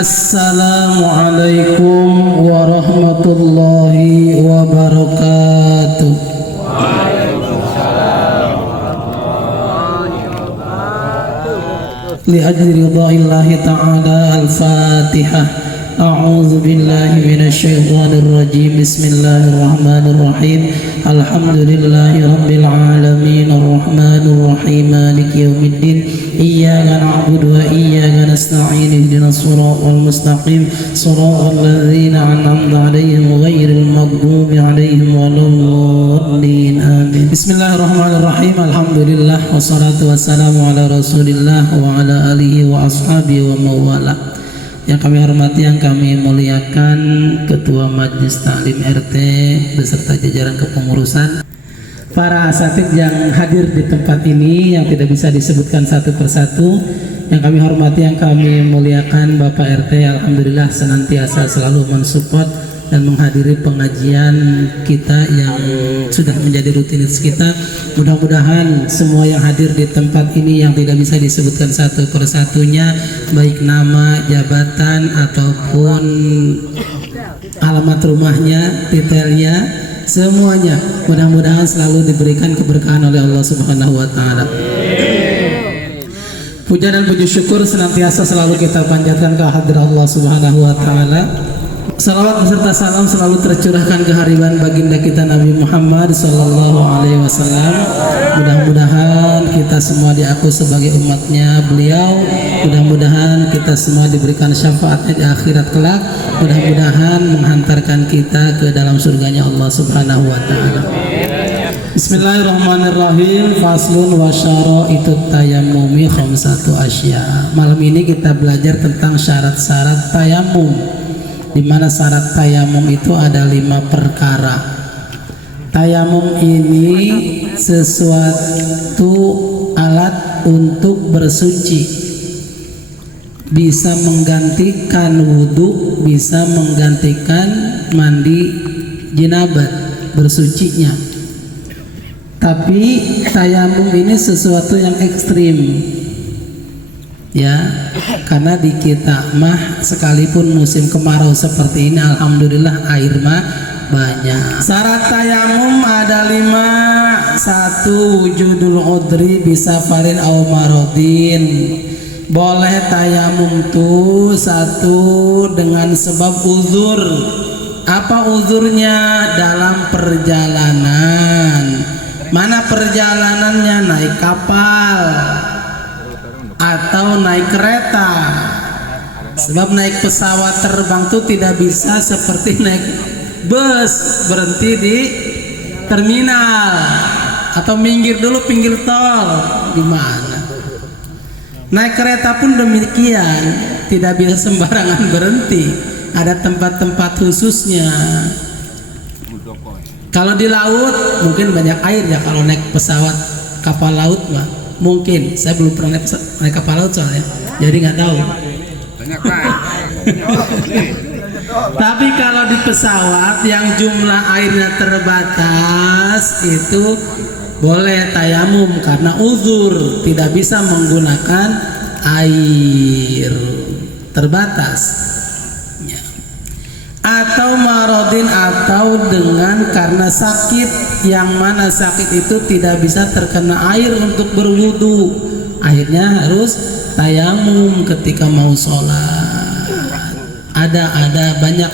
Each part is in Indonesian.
Assalamualaikum warahmatullahi wabarakatuh. Li ajli ridha'illahi ta'ala al-Fatihah. A'udzu billahi minasyaitonir rajim. Bismillahirrahmanirrahim. Alhamdulillahi rabbil alamin arrahmanir rahim maliki yaumiddin. Iyyaka na'budu wa iyyaka nasta'in ihdinas siratal mustaqim siratal ladzina an'amta 'alaihim ghairil maghdubi 'alaihim waladdallin. Amin. Bismillahirrahmanirrahim. Alhamdulillah wassalatu wassalamu ala Rasulillah wa ala alihi wa ashabihi wa mawala. Yang kami hormati, yang kami muliakan Ketua Majelis Taklim RT beserta jajaran kepengurusan, para asatidz yang hadir di tempat ini yang tidak bisa disebutkan satu persatu, yang kami hormati, yang kami muliakan Bapak RT, alhamdulillah senantiasa selalu mensupport dan menghadiri pengajian kita yang sudah menjadi rutinitas kita. Mudah-mudahan semua yang hadir di tempat ini yang tidak bisa disebutkan satu persatunya, baik nama, jabatan ataupun alamat rumahnya, detailnya, semuanya mudah-mudahan selalu diberikan keberkahan oleh Allah Subhanahu wa taala. Puja dan puji syukur senantiasa selalu kita panjatkan ke hadirat Allah Subhanahu wa taala. Salawat beserta salam selalu tercurahkan kehariban baginda kita Nabi Muhammad sallallahu alaihi wasallam. Mudah-mudahan kita semua diaku sebagai umatnya beliau. Mudah-mudahan kita semua diberikan syafaatnya di akhirat kelak. Mudah-mudahan menghantarkan kita ke dalam surganya Allah Subhanahu wa taala. Bismillahirrahmanirrahim. Faslun wa syara'itut tayammumi khamsatu asya. Malam ini kita belajar tentang syarat-syarat tayamum, di mana syarat tayamum itu ada 5 perkara. Tayamum ini sesuatu alat untuk bersuci, bisa menggantikan wudhu, bisa menggantikan mandi jinabat, bersucinya. Tapi tayamum ini sesuatu yang ekstrim, ya, karena di kita mah sekalipun musim kemarau seperti ini alhamdulillah air mah banyak. Syarat tayamum ada 5. 1. Wujudul udri bisafarin aw maradin. Boleh tayamum tuh 1 dengan sebab uzur. Apa uzurnya? Dalam perjalanan. Mana perjalanannya? Naik kapal atau naik kereta. Sebab naik pesawat terbang tuh tidak bisa seperti naik bus, berhenti di terminal atau minggir dulu pinggir tol. Gimana? Naik kereta pun demikian, tidak bisa sembarangan berhenti, ada tempat-tempat khususnya. Kalau di laut mungkin banyak air ya, kalau naik pesawat kapal laut mah mungkin. Saya belum pernah naik kapal laut soalnya, jadi nggak tahu. Tapi kalau di pesawat yang jumlah airnya terbatas itu boleh tayamum karena uzur, tidak bisa menggunakan air, terbatas. Atau marodin, atau dengan karena sakit, yang mana sakit itu tidak bisa terkena air untuk berwudu, akhirnya harus tayamum ketika mau sholat. Ada banyak.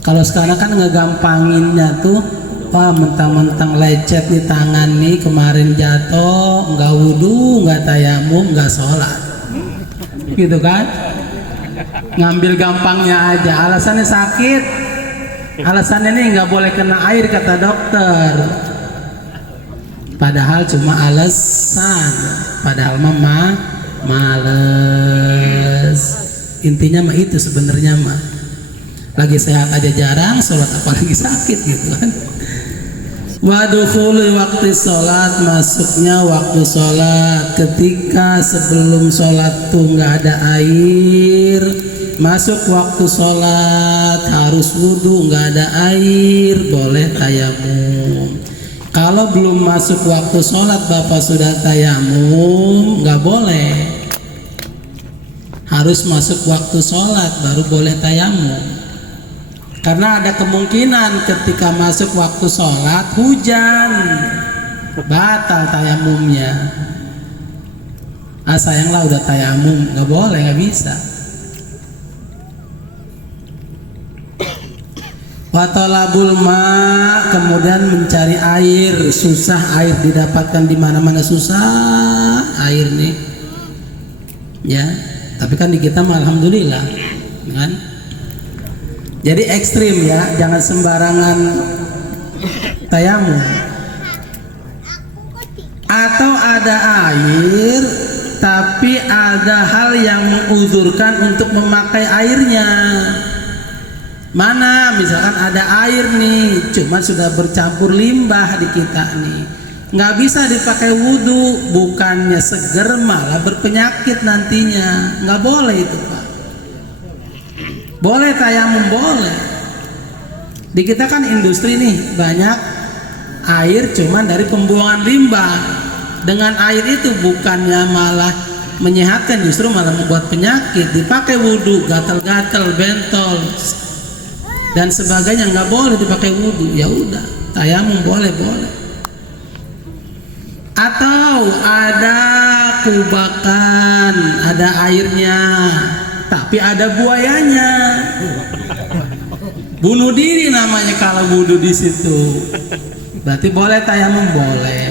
Kalau sekarang kan ngegampanginnya tuh, wah mentang-mentang lecet nih tangan nih, kemarin jatuh nggak wudu, nggak tayamum, nggak sholat, gitu kan? Ngambil gampangnya aja, alasannya sakit, alasannya nih nggak boleh kena air kata dokter, padahal cuma alasan, padahal mama males. Intinya mah itu sebenarnya mah, lagi sehat aja jarang sholat apalagi sakit gitu kan. Wadukhuli waktu sholat, masuknya waktu sholat. Ketika sebelum sholat tuh nggak ada air, masuk waktu sholat harus wudhu, nggak ada air, boleh tayamum. Kalau belum masuk waktu sholat bapak sudah tayamum, nggak boleh. harus masuk waktu sholat baru boleh tayamum. Karena ada kemungkinan ketika masuk waktu sholat hujan, batal tayamumnya. Sayanglah udah tayamum, nggak boleh, nggak bisa. Watolabul ma, kemudian mencari air, susah air didapatkan di mana-mana, susah air nih, ya. Tapi kan di kita mah alhamdulillah, kan? Jadi ekstrim ya, jangan sembarangan tayamum. Atau ada air, tapi ada hal yang menguzurkan untuk memakai airnya. Mana misalkan ada air nih, cuma sudah bercampur limbah di kita nih, nggak bisa dipakai wudhu, bukannya seger malah berpenyakit nantinya, nggak boleh itu Pak. Boleh tayamum, boleh. Di kita kan industri nih, banyak air cuman dari pembuangan limbah. Dengan air itu bukannya malah menyehatkan, justru malah membuat penyakit. Dipakai wudhu, gatal-gatal, bentol dan sebagainya, nggak boleh dipakai wudhu. Ya udah, tayamum boleh. Atau ada kubakan, ada airnya, tapi ada buayanya. Bunuh diri namanya kalau wudhu di situ. Berarti boleh tayamum, boleh.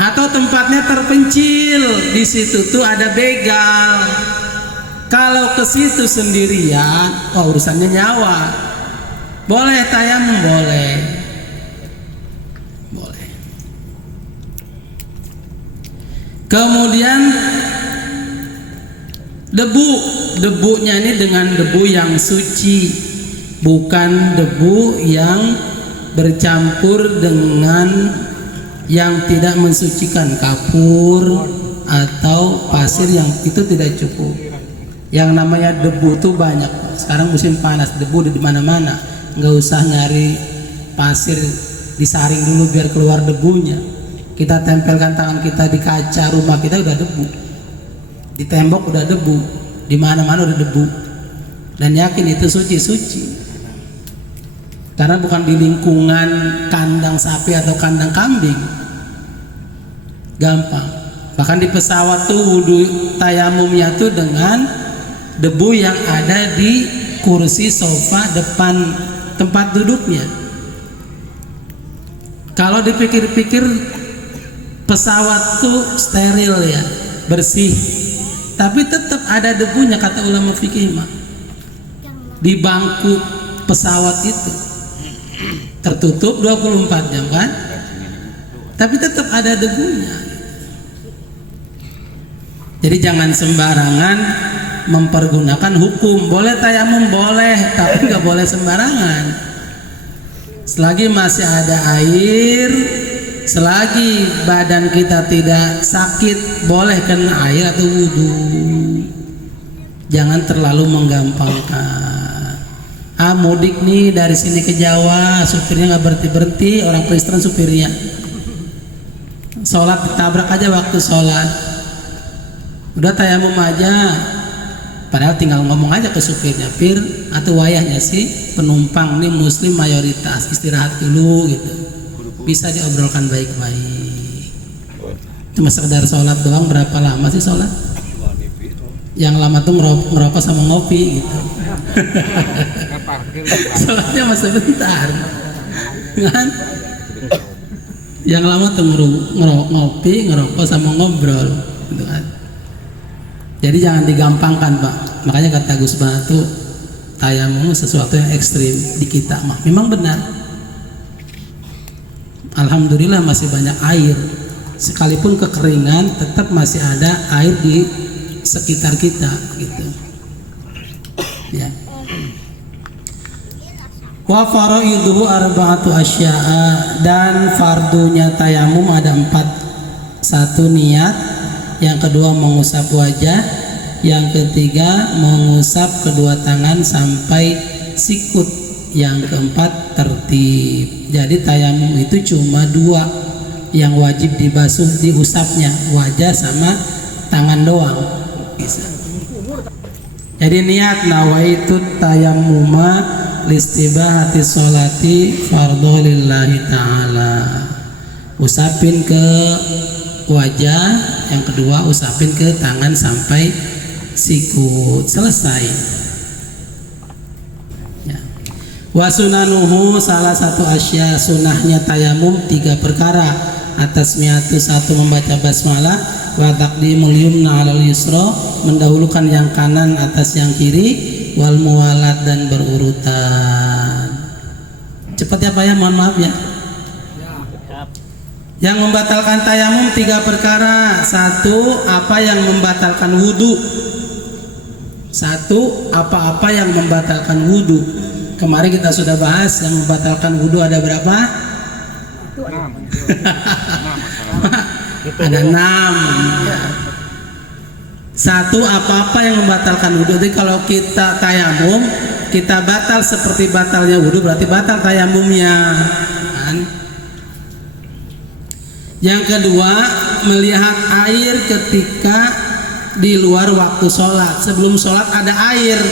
Atau tempatnya terpencil, di situ tuh ada begal. Kalau ke situ sendirian, urusannya nyawa. Boleh tayamum, boleh. Kemudian debunya ini dengan debu yang suci, bukan debu yang bercampur dengan yang tidak mensucikan, kapur atau pasir, yang itu tidak cukup. Yang namanya debu tuh banyak. Sekarang musim panas, debu di mana-mana. Nggak usah nyari pasir, disaring dulu biar keluar debunya. Kita tempelkan tangan kita di kaca rumah kita udah debu, di tembok udah debu, di mana-mana udah debu. Dan yakin itu suci. Karena bukan di lingkungan kandang sapi atau kandang kambing. Gampang. Bahkan di pesawat tuh wudhu tayamumnya tuh dengan debu yang ada di kursi sofa depan tempat duduknya. Kalau dipikir-pikir, pesawat tuh steril ya, bersih, tapi tetap ada debunya kata ulama fikih mah. Di bangku pesawat itu tertutup 24 jam kan, tapi tetap ada debunya. Jadi jangan sembarangan mempergunakan hukum. Boleh tayamum, boleh, tapi nggak boleh sembarangan. Selagi masih ada air, selagi badan kita tidak sakit, boleh kena air atau wudhu. Jangan terlalu menggampangkan. Mudik nih dari sini ke Jawa, supirnya nggak berhenti-berhenti, orang Kristen supirnya. Sholat ditabrak aja waktu sholat. Udah tayamum aja. Padahal tinggal ngomong aja ke supirnya, Pir atau wayahnya sih penumpang nih muslim mayoritas, istirahat dulu gitu. Bisa diobrolkan baik-baik. Cuma sekedar sholat doang, berapa lama sih sholat? Yang lama tuh ngerokok sama ngopi gitu. Sholatnya masih bentar, kan? Yang lama tuh ngopi, ngerokok sama ngobrol, gitu kan? Jadi jangan digampangkan Pak. Makanya kata Gus Batu, tayamum sesuatu yang ekstrim di kita mah. Memang benar. Alhamdulillah masih banyak air. Sekalipun kekeringan, tetap masih ada air di sekitar kita, gitu. Ya. Wa faraiduhu arba'atu asya'a, dan fardunya tayamum ada 4. 1 niat, yang kedua mengusap wajah, yang ketiga mengusap kedua tangan sampai sikut, yang keempat tertib. Jadi tayamum itu cuma 2 yang wajib dibasuh, diusapnya, wajah sama tangan doang bisa. Jadi niat nawaitu tayammuma listibahati sholati fardhu lillahi ta'ala. Usapin ke wajah, yang kedua usapin ke tangan sampai sikut, selesai ya. Wa sunanuhu, salah satu asya sunahnya tayamum 3 perkara. Atas miatu, 1 membaca basmalah, wa taqdimul yumna 'alal yusra, mendahulukan yang kanan atas yang kiri, wal muwalat, dan berurutan. Cepat ya Pak ya, mohon maaf ya. Yang membatalkan tayamum 3 perkara. 1, apa yang membatalkan wudhu. 1, apa-apa yang membatalkan wudhu. Kemarin kita sudah bahas yang membatalkan wudhu ada berapa? Ada 6 ya. 1, apa-apa yang membatalkan wudhu. Jadi kalau kita tayamum, kita batal seperti batalnya wudhu, berarti batal tayamumnya kan? Yang kedua, melihat air ketika di luar waktu sholat. Sebelum sholat ada air,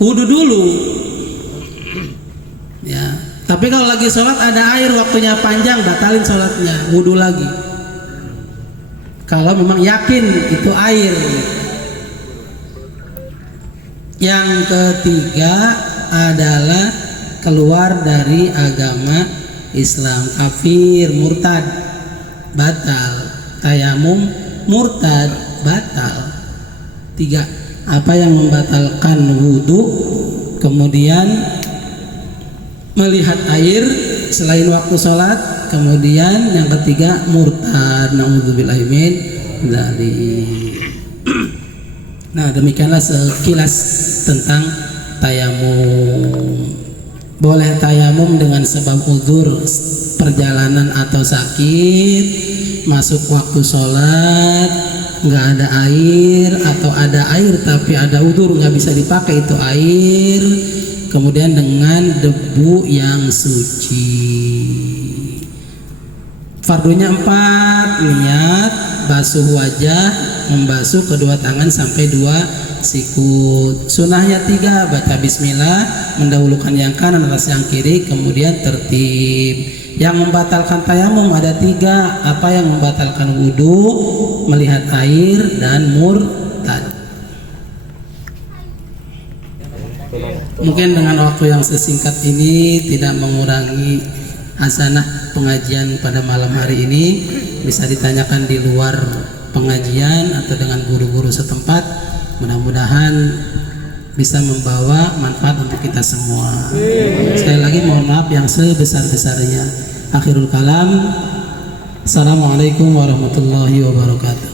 wudhu dulu ya. Tapi kalau lagi sholat ada air, waktunya panjang, batalin sholatnya, wudhu lagi. Kalau memang yakin itu air. Yang ketiga adalah keluar dari agama Islam, kafir, murtad, batal tayamum, murtad, batal. 3, apa yang membatalkan wudhu, kemudian melihat air selain waktu sholat, kemudian yang ketiga murtad, naudzubillahi min dzalik. Nah, demikianlah sekilas tentang tayamum. Boleh tayamum dengan sebab uzur, perjalanan atau sakit, masuk waktu sholat, nggak ada air, atau ada air tapi ada uzur nggak bisa dipakai itu air, kemudian dengan debu yang suci. Fardunya 4, niat, basuh wajah, membasuh kedua tangan sampai 2 sikut. Sunahnya 3, baca bismillah, mendahulukan yang kanan atas yang kiri, kemudian tertib. Yang membatalkan tayamum ada 3, apa yang membatalkan wudhu, melihat air, dan murtad. Mungkin dengan waktu yang sesingkat ini tidak mengurangi hasanah pengajian pada malam hari ini. Bisa ditanyakan di luar pengajian atau dengan guru-guru setempat. Mudah-mudahan bisa membawa manfaat untuk kita semua. Sekali lagi mohon maaf yang sebesar-besarnya. Akhirul kalam. Assalamualaikum warahmatullahi wabarakatuh.